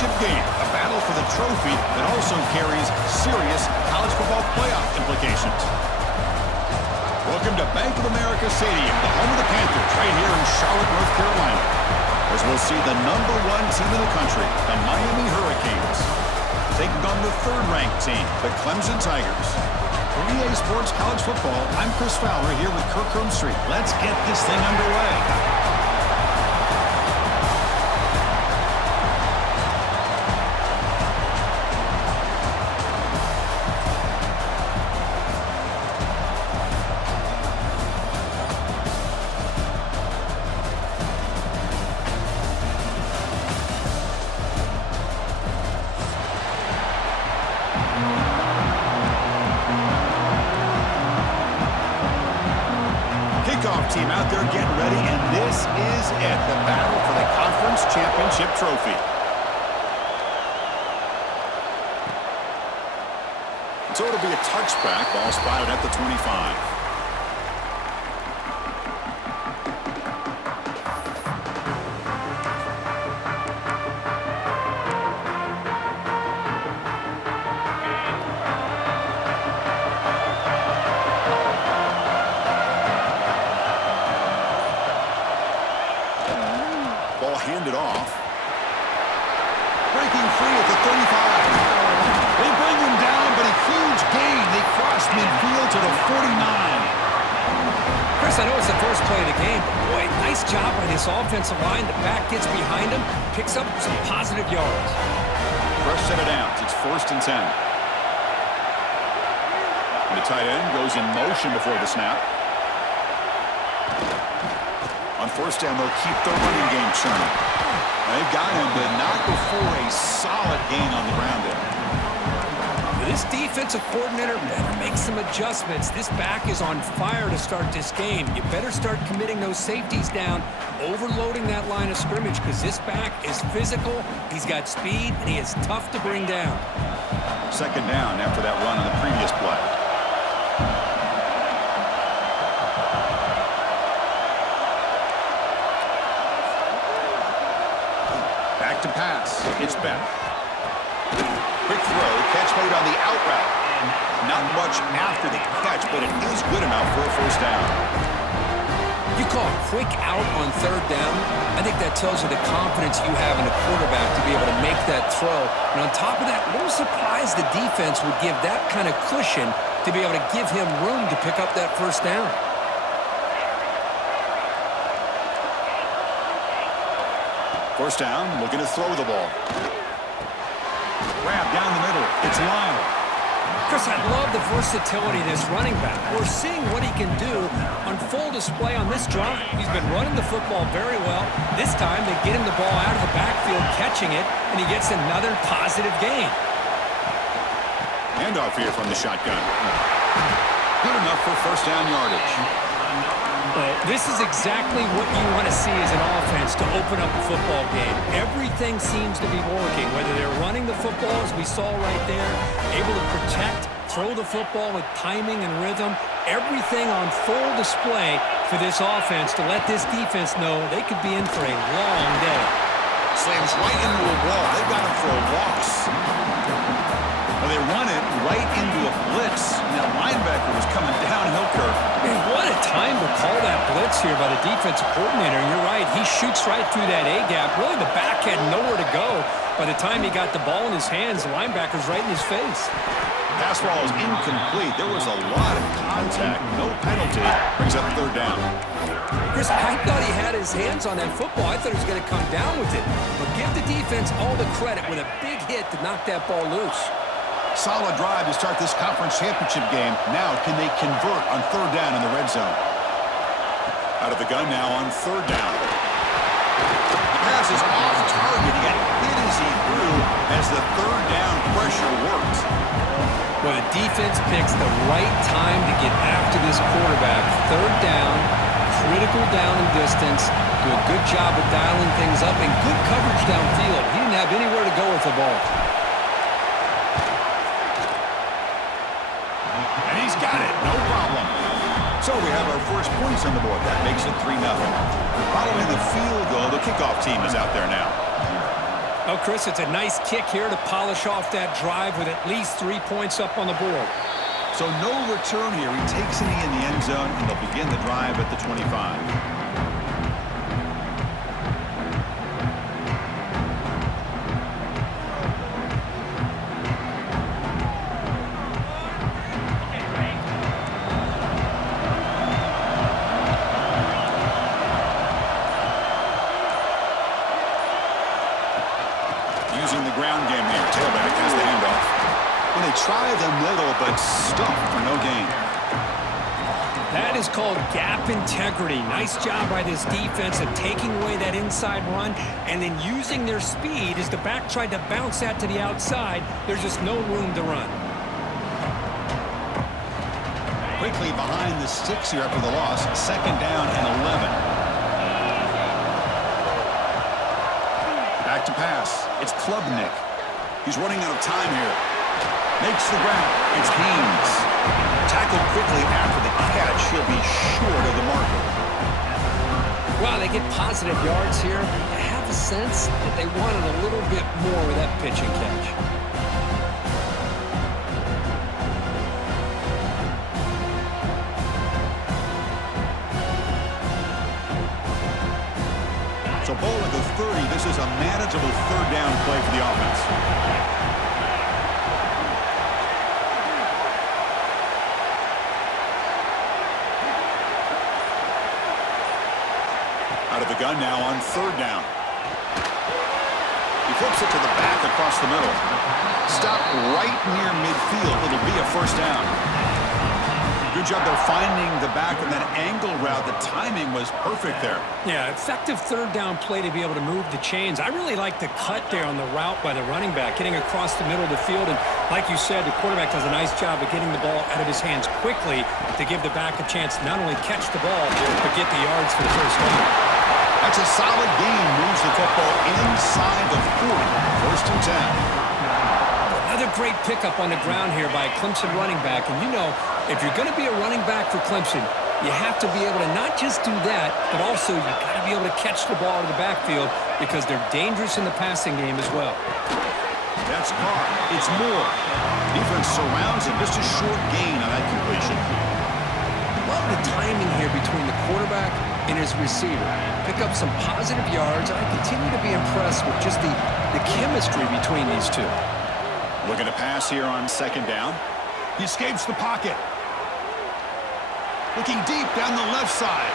championship game, a battle for the trophy that also carries serious college football playoff implications. Welcome to Bank of America Stadium, the home of the Panthers, right here in Charlotte, North Carolina, as we'll see the #1 team in the country, the Miami Hurricanes, taking on the third-ranked team, the Clemson Tigers. For EA Sports College Football, I'm Chris Fowler here with Kirk Street. Let's get this thing underway. Kickoff team out there getting ready, and this is it, the battle for the conference championship trophy. So it'll be a touchback, ball spotted at the 25. Handed off. Breaking free at the 35. They bring him down, but a huge gain. They cross midfield to the 49. Chris, I know it's the first play of the game, but boy, nice job by this offensive line. The back gets behind him, picks up some positive yards. Fresh set of downs. It's 1st and 10. And the tight end goes in motion before the snap. On 1st down, they'll keep the running game churning. They've got him, but not before a solid gain on the ground there. This defensive coordinator better make some adjustments. This back is on fire to start this game. You better start committing those safeties down, overloading that line of scrimmage, because this back is physical, he's got speed, and he is tough to bring down. 2nd down after that run on the previous play. To pass. It's Beck. Quick throw. Catch made on the out route. And not much after the catch, but it is good enough for a 1st down. You call a quick out on 3rd down. I think that tells you the confidence you have in a quarterback to be able to make that throw. And on top of that, a little surprised the defense would give that kind of cushion to be able to give him room to pick up that 1st down. 1st down, looking to throw the ball. Grab down the middle. It's Lyle. Chris, I love the versatility of this running back. We're seeing what he can do on full display on this drive. He's been running the football very well. This time, they get him the ball out of the backfield, catching it, and he gets another positive gain. Handoff here from the shotgun. Good enough for 1st down yardage. This is exactly what you want to see as an offense to open up a football game. Everything seems to be working, whether they're running the football, as we saw right there, able to protect, throw the football with timing and rhythm, everything on full display for this offense to let this defense know they could be in for a long day. Slams right into a wall. They've got him for a loss. Well, they run it right into a blitz. Now, linebacker was coming downhill, Kirk. Man, what a time to call that blitz here by the defensive coordinator. You're right. He shoots right through that A-gap. Really, the back had nowhere to go. By the time he got the ball in his hands, the linebacker's right in his face. Pass ball is incomplete. There was a lot of contact. No penalty. Brings up 3rd down. Chris, I thought he had his hands on that football. I thought he was going to come down with it. But give the defense all the credit with a big hit to knock that ball loose. Solid drive to start this conference championship game. Now, can they convert on 3rd down in the red zone? Out of the gun now on 3rd down. The pass is off target. He got hit as he threw as the 3rd down pressure worked. Well, the defense picks the right time to get after this quarterback. 3rd down, critical down and distance. Do a good job of dialing things up and good coverage downfield. He didn't have anywhere to go with the ball. And he's got it, no problem. So we have our first points on the board. That makes it 3-0. Following the field goal, the kickoff team is out there now. Oh, Chris, it's a nice kick here to polish off that drive with at least 3 points up on the board. So no return here. He takes it in the end zone, and they'll begin the drive at the 25. Using the ground game here. Tailback has the handoff. When they try the middle, but stuffed for no gain. That is called gap integrity. Nice job by this defense of taking away that inside run and then using their speed as the back tried to bounce that to the outside. There's just no room to run. Quickly behind the sticks here after the loss. 2nd down and 11. Back to pass. It's Klubnik. He's running out of time here. Makes the ground. It's Haynes. Tackled quickly after the catch. He'll be short of the marker. Wow, they get positive yards here. I have a sense that they wanted a little bit more with that pitch and catch. So ball at the 30. This is a manageable 3rd down play for the offense. Out of the gun now on 3rd down. He flips it to the back across the middle. Stop right near midfield. It'll be a 1st down. Good job there finding the back on that angle route. The timing was perfect there. Yeah, effective 3rd down play to be able to move the chains. I really like the cut there on the route by the running back, getting across the middle of the field. And like you said, the quarterback does a nice job of getting the ball out of his hands quickly to give the back a chance to not only catch the ball, but get the yards for the 1st down. That's a solid gain. Moves the football inside the 40. 1st and 10. Another great pickup on the ground here by a Clemson running back. And you know, if you're going to be a running back for Clemson, you have to be able to not just do that, but also you got to be able to catch the ball in the backfield because they're dangerous in the passing game as well. That's Carr. It's Moore. Defense surrounds him. Just a short gain on that completion. Love the timing here between the quarterback and his receiver. Pick up some positive yards. I continue to be impressed with just the chemistry between these two. Looking to pass here on 2nd down. He escapes the pocket. Looking deep down the left side.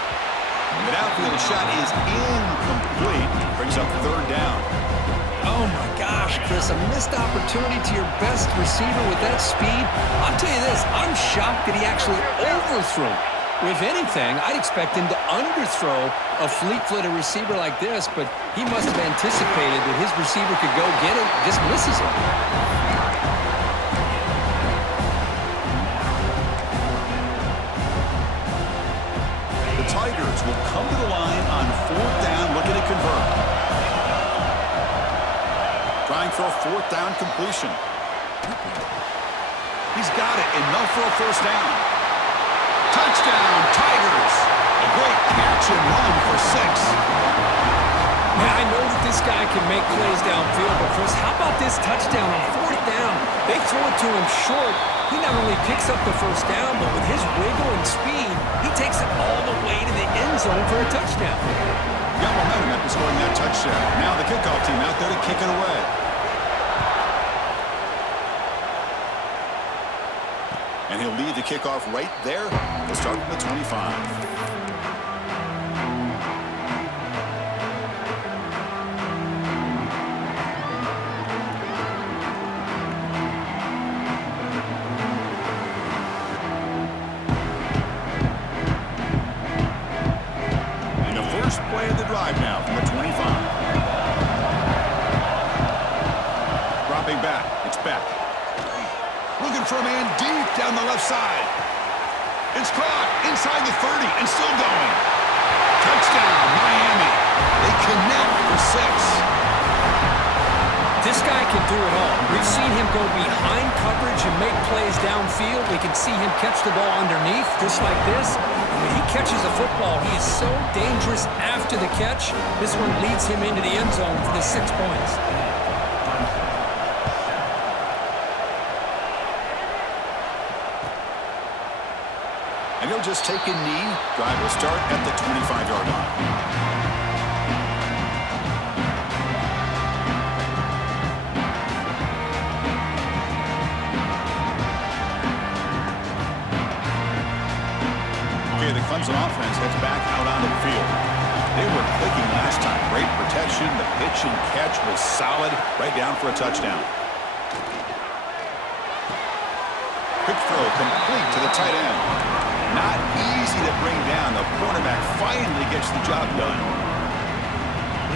The outfield shot is incomplete. Brings up 3rd down. Oh, my gosh, Chris, a missed opportunity to your best receiver with that speed. I'll tell you this, I'm shocked that he actually overthrew. If anything, I'd expect him to underthrow a fleet-footed receiver like this, but he must have anticipated that his receiver could go get it, just misses it. The Tigers will come to the line on 4th down, looking to convert. Trying for a 4th down completion. He's got it, enough for a 1st down. Touchdown, Tigers! A great catch and run for 6. Man, I know that this guy can make plays downfield, but Chris, how about this touchdown on 4th down? They throw it to him short. He not only picks up the 1st down, but with his wiggle and speed, he takes it all the way to the end zone for a touchdown. Got momentum after scoring that touchdown. Now the kickoff team out there to kick it away. And he'll lead the kickoff right there. We'll start from the 25. Play of the drive now from the 25. Dropping back. It's back. Looking for a man deep down the left side. It's caught inside the 30 and still going. Touchdown, Miami. They connect for 6. This guy can do it all. We've seen him go behind coverage and make plays downfield. We can see him catch the ball underneath just like this. When he catches a football, he is so dangerous after the catch. This one leads him into the end zone for the 6 points. And he'll just take a knee. Drive will start at the 25-yard line. The Clemson offense heads back out onto the field. They were clicking last time. Great protection. The pitch and catch was solid. Right down for a touchdown. Quick throw complete to the tight end. Not easy to bring down. The cornerback finally gets the job done.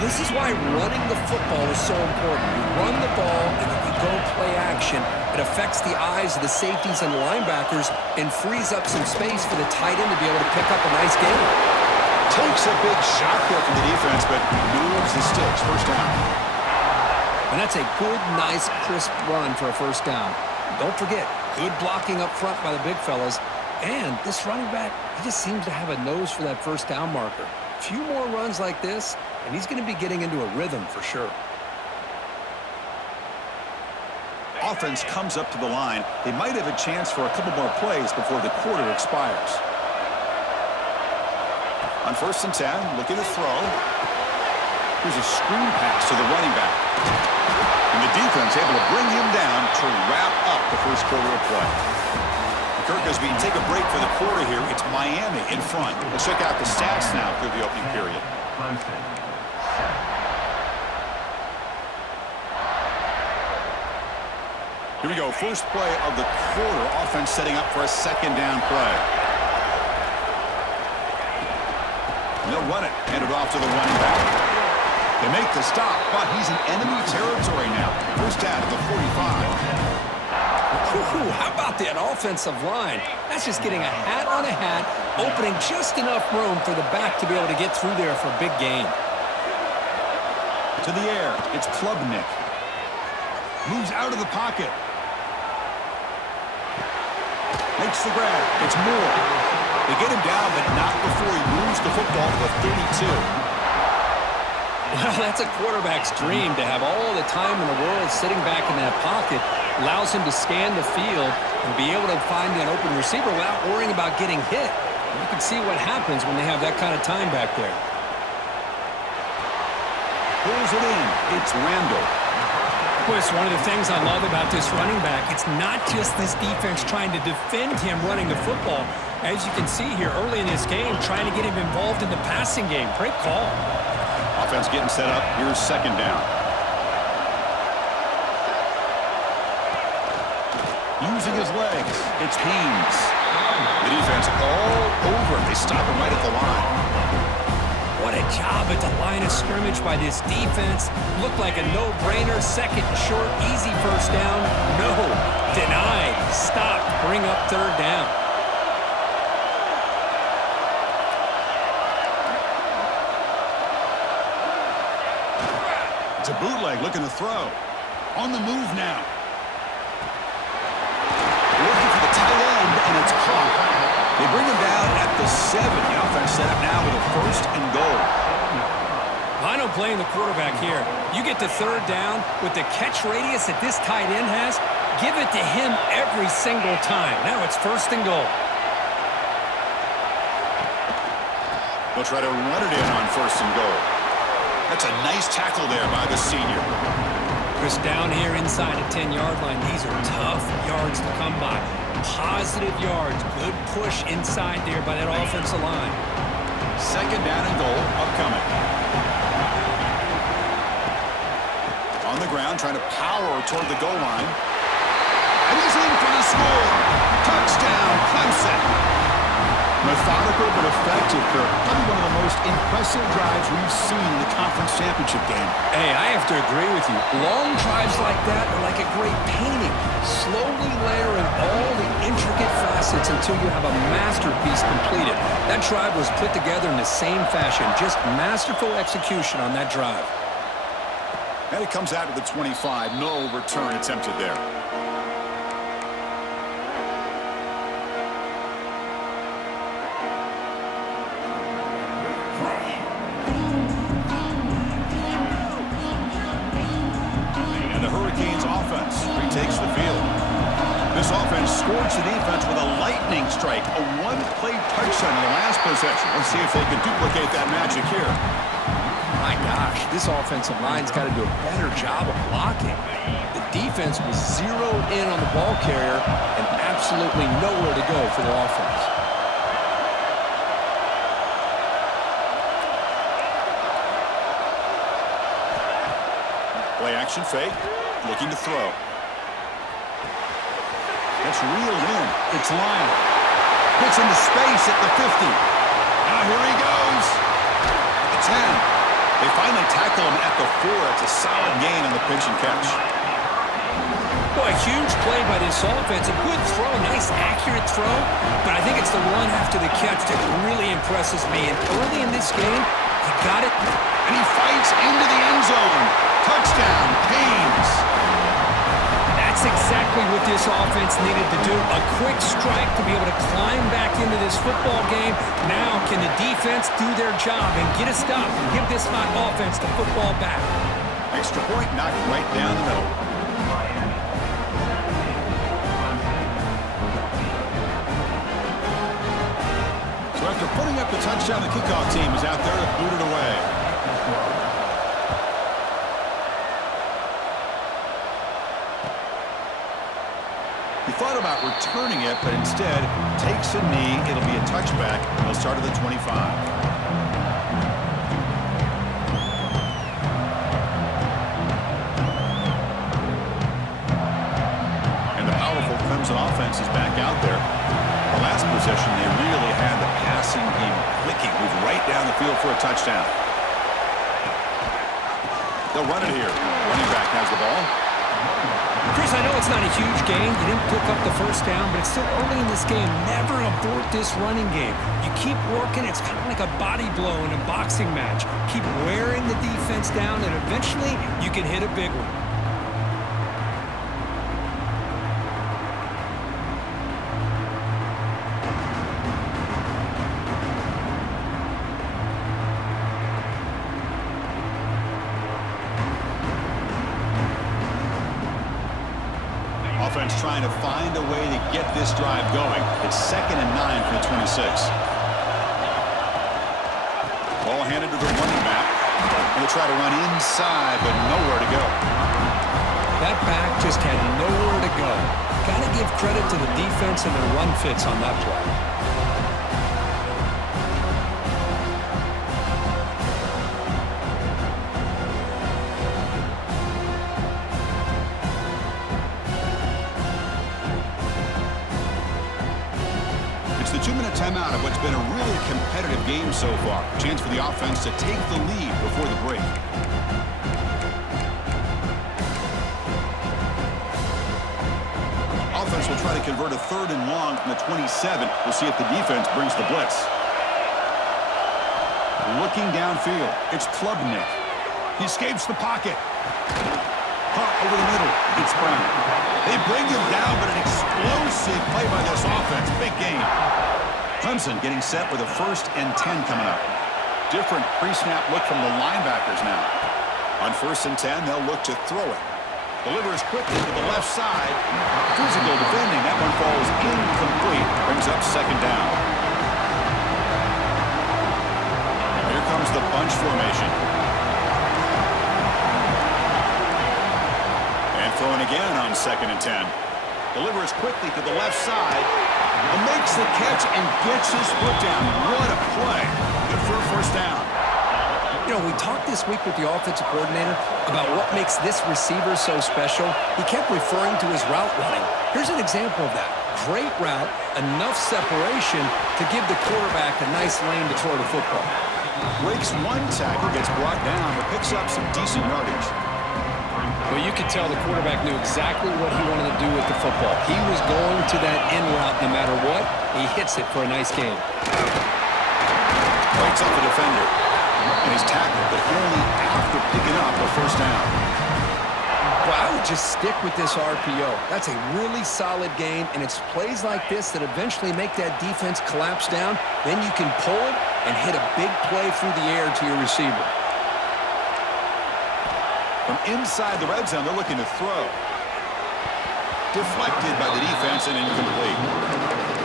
This is why running the football is so important. You run the ball and then you go play action. It affects the eyes of the safeties and linebackers and frees up some space for the tight end to be able to pick up a nice gain. Takes a big shot there from the defense, but moves the sticks. First down. And that's a good, nice, crisp run for a first down. Don't forget, good blocking up front by the big fellas. And this running back, he just seems to have a nose for that first down marker. A few more runs like this, and he's going to be getting into a rhythm for sure. Offense comes up to the line. They might have a chance for a couple more plays before the quarter expires. On 1st and 10, looking to throw. Here's a screen pass to the running back. And the defense able to bring him down to wrap up the first quarter of play. Kirk, as we take a break for the quarter here, it's Miami in front. Let's check out the stats now through the opening period. Here we go. First play of the quarter. Offense setting up for a second down play. And they'll run it. Hand it off to the running back. They make the stop, but he's in enemy territory now. First down at the 45. How about that offensive line? That's just getting a hat on a hat, opening just enough room for the back to be able to get through there for a big gain. To the air. It's Klubnik. Moves out of the pocket. Makes the grab. It's Moore. They get him down, but not before he moves the football to the 32. Well, that's a quarterback's dream to have all the time in the world sitting back in that pocket. Allows him to scan the field and be able to find an open receiver without worrying about getting hit. You can see what happens when they have that kind of time back there. Pulls it in. It's Randall. It's one of the things I love about this running back. It's not just this defense trying to defend him running the football. As you can see here early in this game, trying to get him involved in the passing game. Great call. Offense getting set up. Here's second down. Using his legs. It's Haynes. The defense all over. They stop him right at the line. What a job at the line of scrimmage by this defense. Looked like a no-brainer. Second short, easy first down. No. Denied. Stopped. Bring up third down. It's a bootleg looking to throw. On the move now. Looking for the tight end, and it's caught. They bring him down at the 7. The offense set up now with a 1st and goal. I don't blame the quarterback here. You get to third down with the catch radius that this tight end has, give it to him every single time. Now it's 1st and goal. They'll try to run it in on 1st and goal. That's a nice tackle there by the senior. Chris, down here inside the 10-yard line, these are tough yards to come by. Positive yards, good push inside there by that offensive line. Second down and goal upcoming. On the ground, trying to power toward the goal line. And he's in for the score. Touchdown, Clemson. Methodical but effective, Kirk. Probably one of the most impressive drives we've seen in the conference championship game. Hey, I have to agree with you. Long drives like that are like a great painting. Slowly layering all the intricate facets until you have a masterpiece completed. That drive was put together in the same fashion. Just masterful execution on that drive. And it comes out to the 25. No return attempted there. Takes the field. This offense scorched the defense with a lightning strike, a one-play touchdown in the last possession. Let's see if they can duplicate that magic here. My gosh, this offensive line's got to do a better job of blocking. The defense was zeroed in on the ball carrier and absolutely nowhere to go for the offense. Play action fake, looking to throw. That's reeled in. It's Lyon. Gets into space at the 50. Now here he goes. At the 10. They finally tackle him at the 4. It's a solid gain on the pitch and catch. Boy, a huge play by this offense. A good throw, nice accurate throw. But I think it's the run after the catch that really impresses me. And early in this game, he got it. And he fights into the end zone. Touchdown, Canes. That's exactly what this offense needed to do. A quick strike to be able to climb back into this football game. Now, can the defense do their job and get a stop and give this hot offense the football back? Extra point knocked right down the middle. So after putting up the touchdown, the kickoff team is out there to boot it away. He thought about returning it, but instead takes a knee. It'll be a touchback. They'll start at the 25. And the powerful Clemson offense is back out there. The last possession, they really had the passing game clicking. Move right down the field for a touchdown. They'll run it here. Running back has the ball. Chris, I know it's not a huge gain. You didn't pick up the first down, but it's still early in this game. Never abort this running game. You keep working. It's kind of like a body blow in a boxing match. Keep wearing the defense down, and eventually you can hit a big one. Offense trying to find a way to get this drive going. It's 2nd and 9 for the 26. Ball handed to the running back. And they try to run inside, but nowhere to go. That back just had nowhere to go. Got to give credit to the defense and their run fits on that play. It's the 2-minute timeout of what's been a really competitive game so far. Chance for the offense to take the lead before the break. Offense will try to convert a 3rd and long from the 27. We'll see if the defense brings the blitz. Looking downfield, it's Klubnik. He escapes the pocket. Caught over the middle. It's Brown. They bring him down, but an explosive play by this offense. Big game. Clemson getting set with a 1st and 10 coming up. Different pre-snap look from the linebackers now. On 1st and 10, they'll look to throw it. Delivers quickly to the left side. Physical defending. That one falls incomplete. Brings up 2nd down. Here comes the bunch formation. And throwing again on 2nd and 10. Delivers quickly to the left side. And makes the catch and gets his foot down. What a play. Good for a 1st down. You know, we talked this week with the offensive coordinator about what makes this receiver so special. He kept referring to his route running. Here's an example of that. Great route, enough separation to give the quarterback a nice lane to throw the football. Breaks one tackle, gets brought down, but picks up some decent yardage. Well, you could tell the quarterback knew exactly what he wanted to do with the football. He was going to that end route no matter what. He hits it for a nice gain. Breaks up the defender. And he's tackled, but only after picking up a 1st down. Well, I would just stick with this RPO. That's a really solid gain, and it's plays like this that eventually make that defense collapse down. Then you can pull it and hit a big play through the air to your receiver. From inside the red zone, they're looking to throw. Deflected by the defense and incomplete.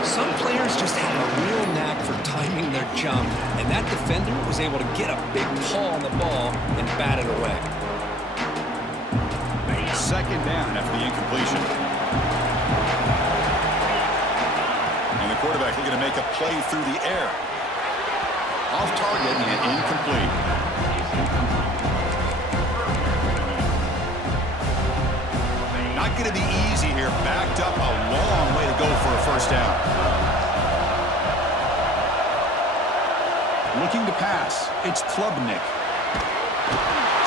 Some players just have a real knack for timing their jump, and that defender was able to get a big paw on the ball and bat it away. Second down after the incompletion. And the quarterback looking to make a play through the air. Off target and incomplete. Not going to be easy here. Backed up a long way to go for a first down. Looking to pass. It's Klubnik.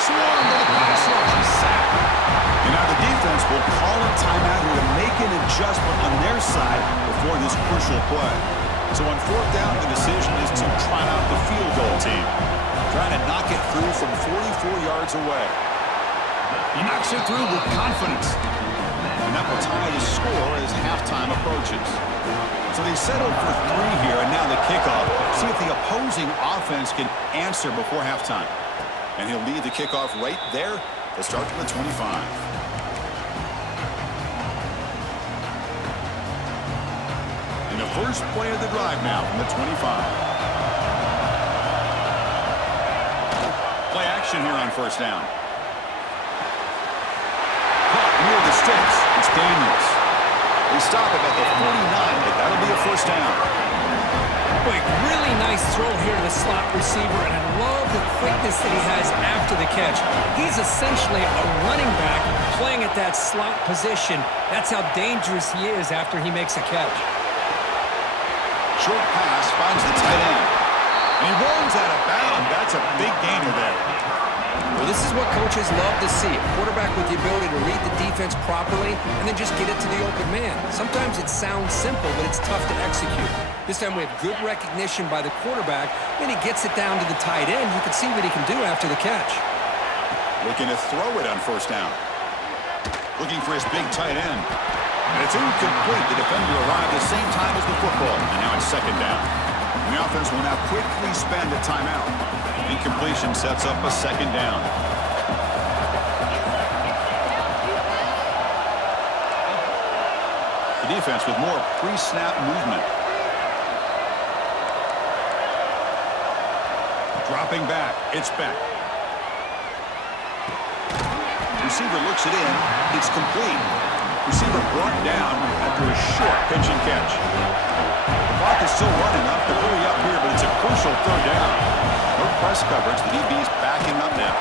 Swarmed by the pass rush. He's sacked. And now the defense will call a timeout here to make an adjustment on their side before this crucial play. So on fourth down, the decision is to try out the field goal team. Trying to knock it through from 44 yards away. He knocks it through with confidence. And that will tie the score as halftime approaches. So they settled for 3 here, and now the kickoff. See if the opposing offense can answer before halftime. And he'll lead the kickoff right there. They'll start from the 25. And the first play of the drive now from the 25. Play action here on first down. Caught near the sticks. It's Daniels. They stop it at the 49, but that'll be a first down. Boy, really nice throw here to the slot receiver, and I love the quickness that he has after the catch. He's essentially a running back playing at that slot position. That's how dangerous he is after he makes a catch. Short pass finds the tight end. And he rolls out of bounds. That's a big gainer there. Well, this is what coaches love to see. A quarterback with the ability to read the defense properly and then just get it to the open man. Sometimes it sounds simple, but it's tough to execute. This time we have good recognition by the quarterback, and he gets it down to the tight end. You can see what he can do after the catch. Looking to throw it on first down. Looking for his big tight end. And it's incomplete. The defender arrived at the same time as the football. And now it's second down. And the offense will now quickly spend a timeout. Incompletion sets up a second down. The defense with more pre-snap movement. Dropping back. It's back. Receiver looks it in. It's complete. Receiver brought down after a short pitch and catch. The clock is still running up to hurry up here, but it's a crucial third down. No press coverage. The DB's backing up now.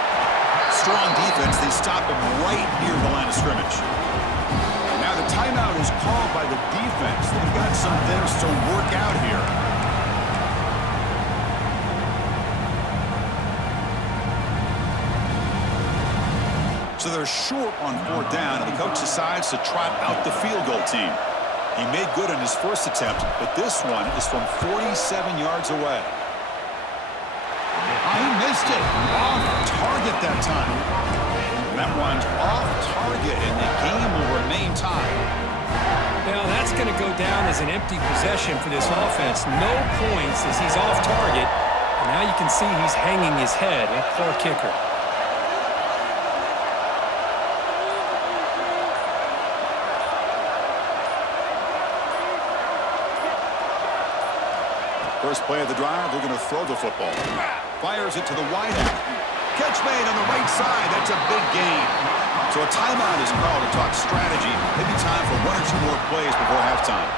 Strong defense. They stop him right near the line of scrimmage. And now the timeout is called by the defense. They've got some things to work out here. So they're short on fourth down, and the coach decides to trot out the field goal team. He made good on his first attempt, but this one is from 47 yards away. He missed it. Off target that time. And that one's off target, and the game will remain tied. Now that's going to go down as an empty possession for this offense. No points as he's off target. And now you can see he's hanging his head. A poor kicker. First play of the drive, they're going to throw the football. Fires it to the wideout. Catch made on the right side. That's a big gain. So a timeout is called to talk strategy. Maybe time for 1 or 2 more plays before halftime.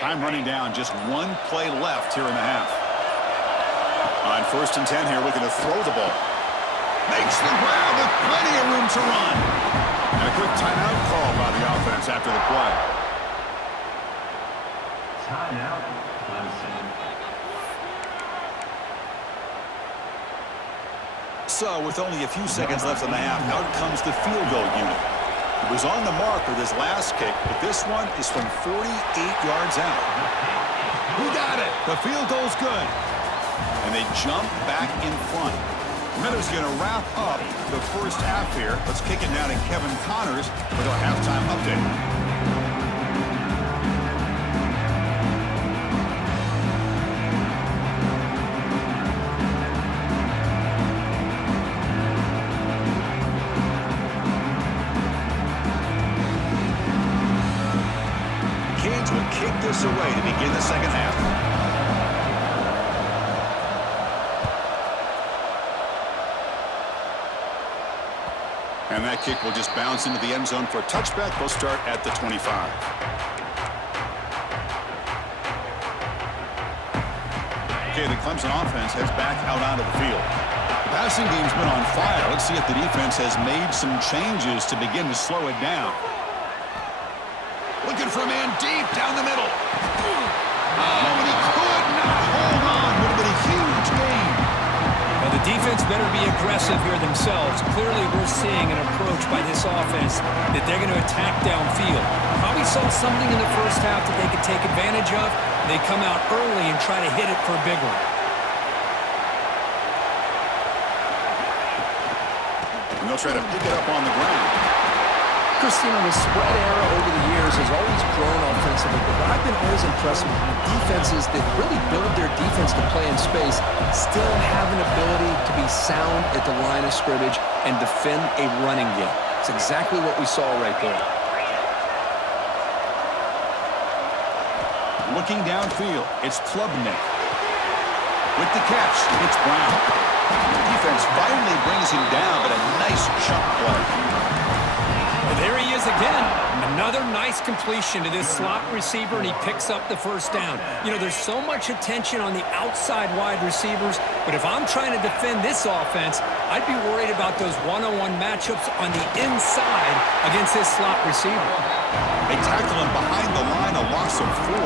Time running down, just 1 play left here in the half. On first and 10 here, looking to throw the ball. Makes the grab with plenty of room to run. And a quick timeout call by the offense after the play. Timeout, Clemson. So with only a few seconds left in the half, out comes the field goal unit. He was on the mark with his last kick, but this one is from 48 yards out. Who got it? The field goal's good. And they jump back in front. Miller's going to wrap up the first half here. Let's kick it now to Kevin Connors with our halftime update. Will kick this away to begin the second half. And that kick will just bounce into the end zone for a touchback. They'll start at the 25. Okay, the Clemson offense heads back out onto the field. The passing game's been on fire. Let's see if the defense has made some changes to begin to slow it down. Looking for a man deep down the middle. Oh, and he could not hold on. Would have been a huge gain. Well, the defense better be aggressive here themselves. Clearly, we're seeing an approach by this offense that they're going to attack downfield. Probably saw something in the first half that they could take advantage of. They come out early and try to hit it for a big one. And they'll try to pick it up on the ground. Christine, the spread era over the years has always grown offensively, but what I've been always impressed with defenses that really build their defense to play in space still have an ability to be sound at the line of scrimmage and defend a running game. It's exactly what we saw right there. Looking downfield, it's Klubnik. With the catch, it's Brown. The defense finally brings him down, but a nice chunk play. There he is again. Another nice completion to this slot receiver, and he picks up the first down. You know, there's so much attention on the outside wide receivers, but if I'm trying to defend this offense, I'd be worried about those one-on-one matchups on the inside against this slot receiver. They tackle him behind the line, a loss of 4.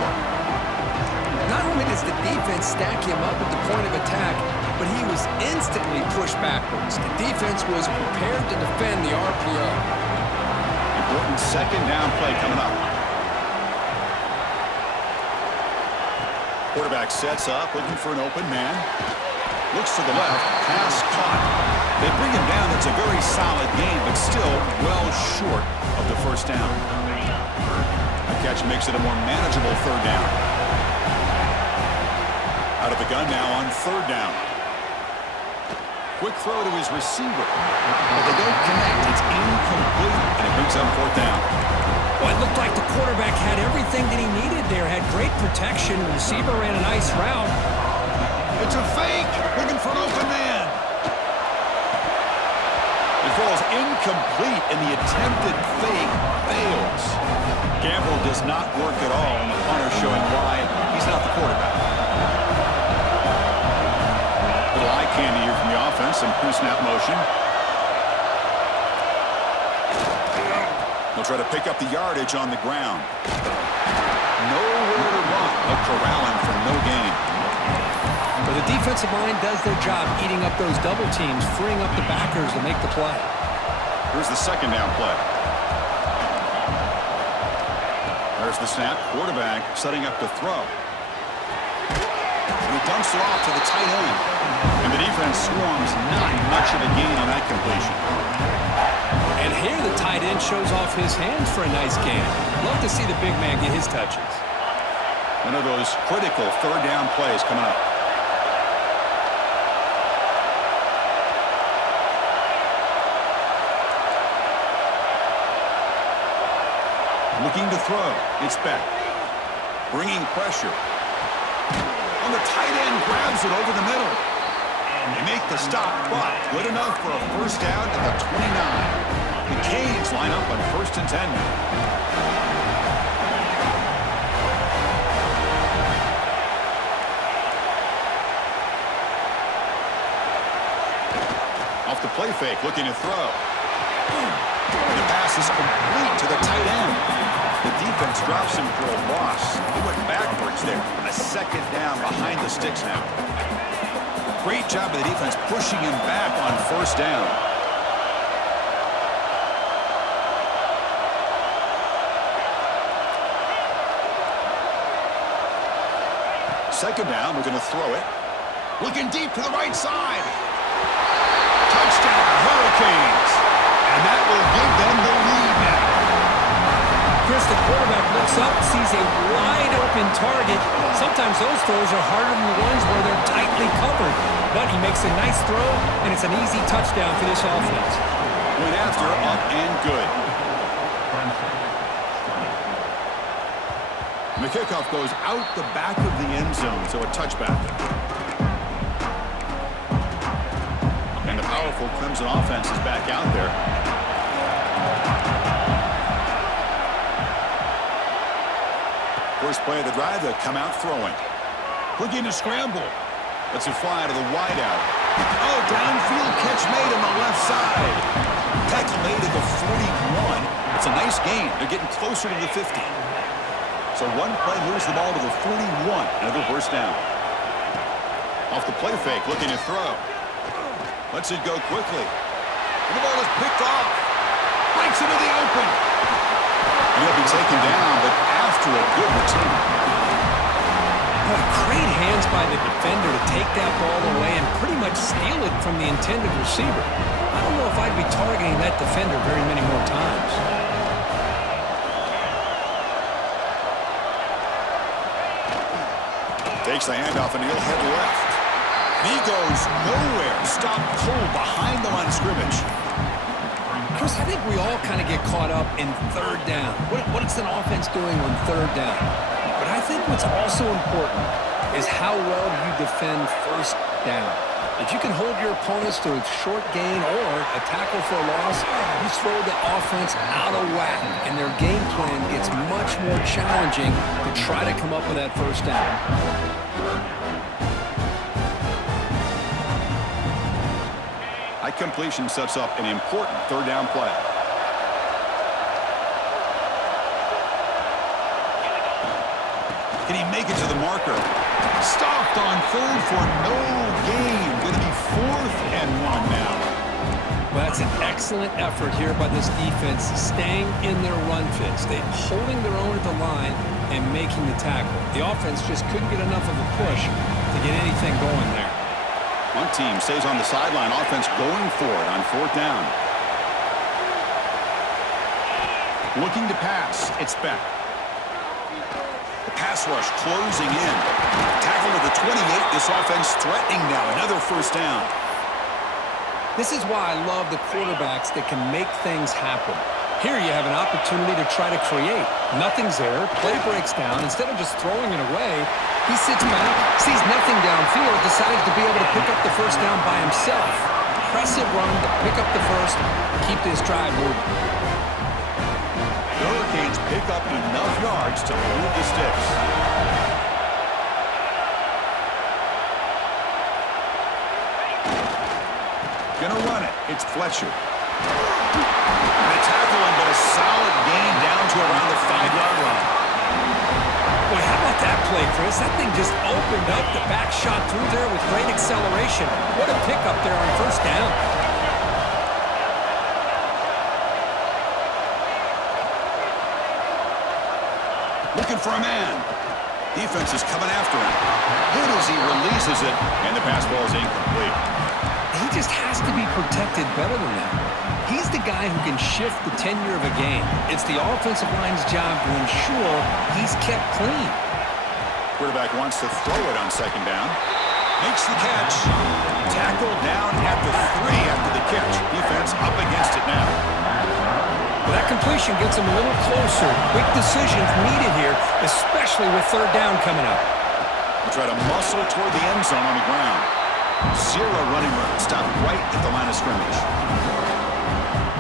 Not only does the defense stack him up at the point of attack, but he was instantly pushed backwards. The defense was prepared to defend the RPO. Important second down play coming up. Quarterback sets up, looking for an open man. Looks to the left, pass caught. They bring him down. It's a very solid game, but still well short of the first down. A catch makes it a more manageable third down. Out of the gun now on third down. Quick throw to his receiver, but they don't connect. It's incomplete, and it brings up fourth down. Well, it looked like the quarterback had everything that he needed there, had great protection. The receiver ran a nice route. It's a fake, looking for an open man. It falls incomplete, and the attempted fake fails. Gamble does not work at all, and the punter showing why he's not the quarterback. Little eye candy here from the offense, some pre-snap motion. They'll try to pick up the yardage on the ground. Nowhere to run. They'll corral him for no gain. But the defensive line does their job eating up those double teams, freeing up the backers to make the play. Here's the second down play. There's the snap. Quarterback setting up to throw. And he dumps it off to the tight end. And the defense swarms not much of a gain on that completion. And here the tight end shows off his hands for a nice gain. Love to see the big man get his touches. One of those critical third down plays coming up. Looking to throw. It's back. Bringing pressure. On the tight end, grabs it over the middle. They make the stop, but good enough for a first down at the 29. The Canes line up on 1st and 10. Off the play fake, looking to throw. And the pass is complete to the tight end. The defense drops him for a loss. He went backwards there. A second down behind the sticks now. Great job of the defense pushing him back on first down. Second down, we're going to throw it. Looking deep to the right side. Touchdown, Hurricanes. And that will give them the lead now. Chris, the quarterback looks up, sees a wide-open target. Sometimes those throws are harder than the ones where they're tightly covered. But he makes a nice throw, and it's an easy touchdown for this offense. Went after, up and good. The kickoff goes out the back of the end zone, so a touchback. And the powerful Crimson offense is back out there. First play of the drive, they'll come out throwing. Looking to scramble. Lets it fly to the wideout. Oh, downfield catch made on the left side. Tackle made at the 41. It's a nice gain. They're getting closer to the 50. So one play moves the ball to the 41. Another first down. Off the play fake, looking to throw. Lets it go quickly. And the ball is picked off. Breaks into the open. And he'll be taken down, but after a good return. But great hands by the defender to take that ball away and pretty much steal it from the intended receiver. I don't know if I'd be targeting that defender very many more times. Takes the handoff and he'll head left. He goes nowhere. Stop cold behind the line of scrimmage. Chris, I think we all kind of get caught up in third down. What is an offense doing on third down? But I think what's also important is how well you defend first down. If you can hold your opponents to a short gain or a tackle for a loss, you throw the offense out of whack, and their game plan gets much more challenging to try to come up with that first down. High completion sets up an important third down play. Can he make it to the marker? Stopped on third for no gain. Going to be 4th and 1 now. Well, that's an excellent effort here by this defense, staying in their run fits. They're holding their own at the line and making the tackle. The offense just couldn't get enough of a push to get anything going there. One team stays on the sideline. Offense going for it on 4th down. Looking to pass. It's Beck. The pass rush closing in. Tackle to the 28. This offense threatening now. Another first down. This is why I love the quarterbacks that can make things happen. Here you have an opportunity to try to create. Nothing's there. Play breaks down. Instead of just throwing it away, he sits back, sees nothing downfield, decides to be able to pick up the first down by himself. Impressive run to pick up the first, keep this drive moving. The Hurricanes pick up enough yards to move the sticks. Gonna run it. It's Fletcher. And a tackle him, but a solid gain down to around the 5-yard line. Boy, how about that play, Chris? That thing just opened up. The back shot through there with great acceleration. What a pickup there on first down. Looking for a man. Defense is coming after him. Hit as he releases it, and the pass ball is incomplete. He just has to be protected better than that. He's the guy who can shift the tenure of a game. It's the offensive line's job to ensure he's kept clean. Quarterback wants to throw it on second down. Makes the catch. Tackled down at the 3 after the catch. Defense up against it now. Well, that completion gets him a little closer. Quick decisions needed here, especially with third down coming up. We'll try to muscle toward the end zone on the ground. 0 running room. Stop right at the line of scrimmage.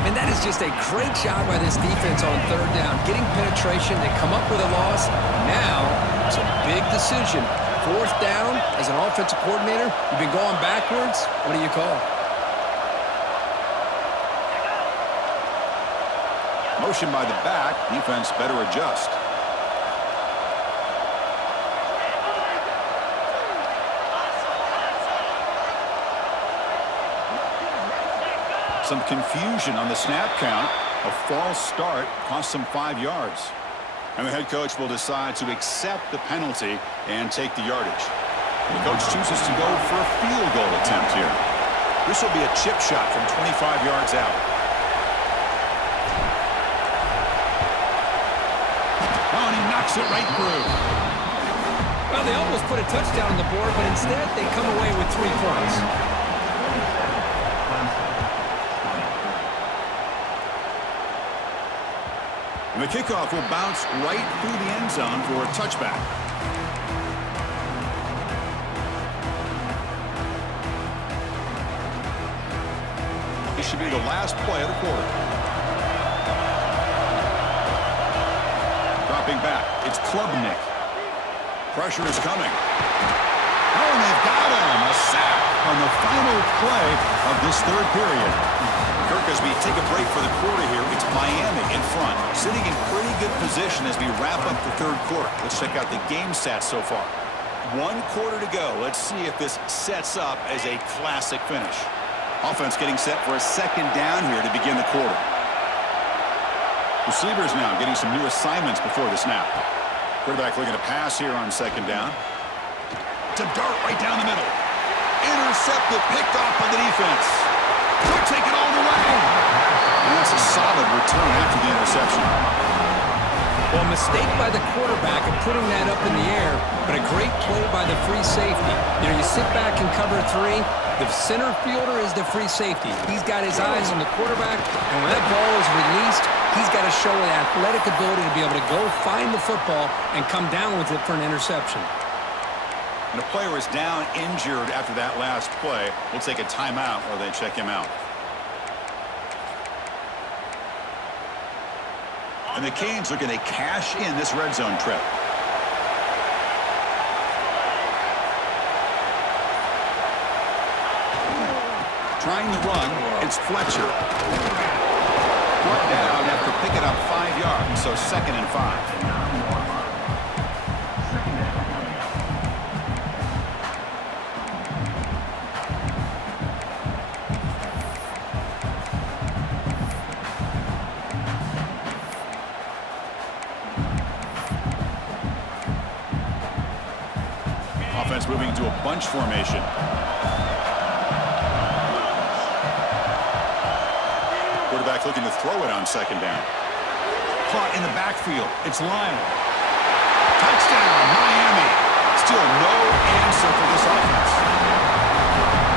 And that is just a great job by this defense on third down. Getting penetration, they come up with a loss. Now, it's a big decision. 4th down, as an offensive coordinator, you've been going backwards. What do you call? Motion by the back. Defense better adjust. Some confusion on the snap count. A false start cost them 5 yards. And the head coach will decide to accept the penalty and take the yardage. The coach chooses to go for a field goal attempt here. This will be a chip shot from 25 yards out. Oh, and he knocks it right through. Well, they almost put a touchdown on the board, but instead they come away with 3 points. And the kickoff will bounce right through the end zone for a touchback. This should be the last play of the quarter. Dropping back, it's Klubnik. Pressure is coming. Oh, and they've got him. A sack on the final play of this third period. Kirk, as we take a break for the quarter here, it's Miami in front, sitting in pretty good position as we wrap up the third quarter. Let's check out the game stats so far. 1 quarter to go. Let's see if this sets up as a classic finish. Offense getting set for a second down here to begin the quarter. Receivers now getting some new assignments before the snap. Quarterback looking to pass here on second down. To dart right down the middle. Intercepted, picked off by the defense. Could take it all the way. And that's a solid return after the interception. Well, a mistake by the quarterback of putting that up in the air, but a great play by the free safety. You know, you sit back and cover 3. The center fielder is the free safety. He's got his eyes on the quarterback, and when that ball is released, he's got to show an athletic ability to be able to go find the football and come down with it for an interception. And the player is down injured after that last play. We'll take a timeout while they check him out. And the Canes looking to cash in this red zone trip. Trying to run, it's Fletcher. Brought down after picking up 5 yards, so 2nd and 5. Offense moving to a bunch formation. Quarterback looking to throw it on second down. Caught in the backfield. It's Lionel. Touchdown, Miami. Still no answer for this offense.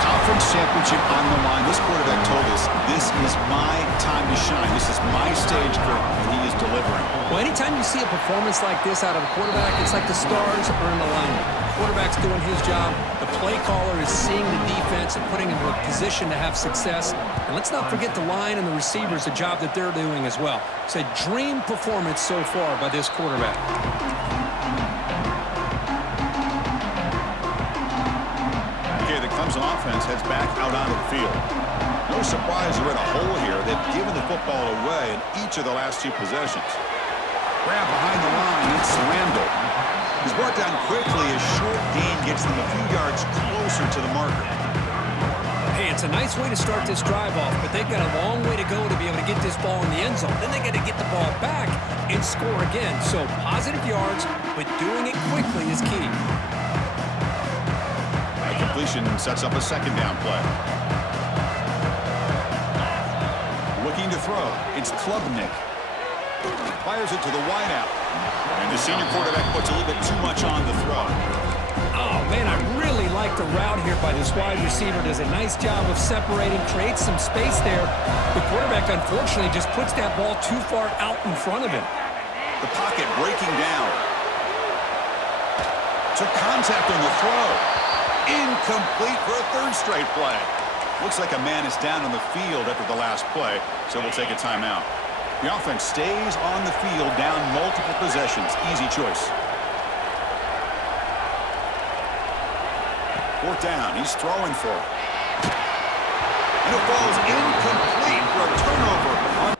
Conference championship on the line. This quarterback told us, this is my time to shine. This is my stage, Kirk, and he is delivering. Well, anytime you see a performance like this out of a quarterback, it's like the stars are in alignment. The quarterback's doing his job. The play caller is seeing the defense and putting him in a position to have success. And let's not forget the line and the receivers, the job that they're doing as well. It's a dream performance so far by this quarterback. Okay, the Clemson offense heads back out onto the field. No surprise they're in a hole here. They've given the football away in each of the last 2 possessions. Grab behind the line, it's Randall. He's brought down quickly. A short gain gets them a few yards closer to the marker. Hey, it's a nice way to start this drive off, but they've got a long way to go to be able to get this ball in the end zone. Then they got to get the ball back and score again. So positive yards, but doing it quickly is key. A completion sets up a second down play. Looking to throw. It's Klubnik. Fires it to the wideout. And the senior quarterback puts a little bit too much on the throw. Oh, man, I really like the route here by this wide receiver. Does a nice job of separating, creates some space there. The quarterback, unfortunately, just puts that ball too far out in front of him. The pocket breaking down. Took contact on the throw. Incomplete for a 3rd straight play. Looks like a man is down on the field after the last play, so we'll take a timeout. The offense stays on the field, down multiple possessions. Easy choice. 4th down. He's throwing for it. And it falls incomplete for a turnover on